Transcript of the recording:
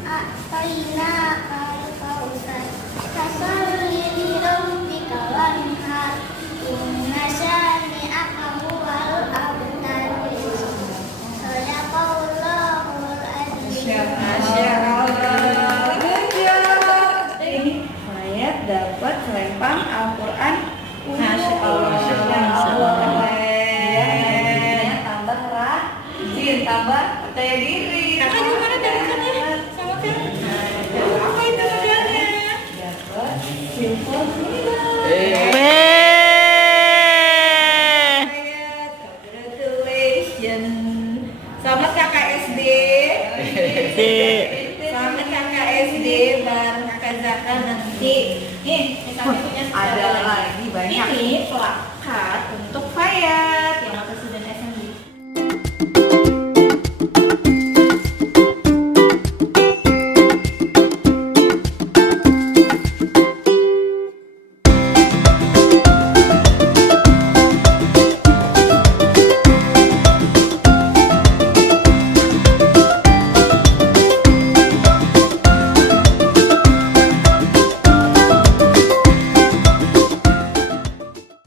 A'tayna al-kautsar fasalli li rabbika wanhar inna syani'aka huwal abtar. Shadaqallahul adzim. Masya Allah. Ini Mayat dapat selempang Al-Quran. Masya Allah. Tambah rajin, tambah percaya diri. Kakak gimana dari sana? Sama kan? Apa itu modelnya? Dapat simple nilai. Mayat, congratulations. Selamat kakak SD. Selamat kakak SD bareng kakak Zaka nanti. Nih, ada lagi banyak. Ini plakat untuk Faya.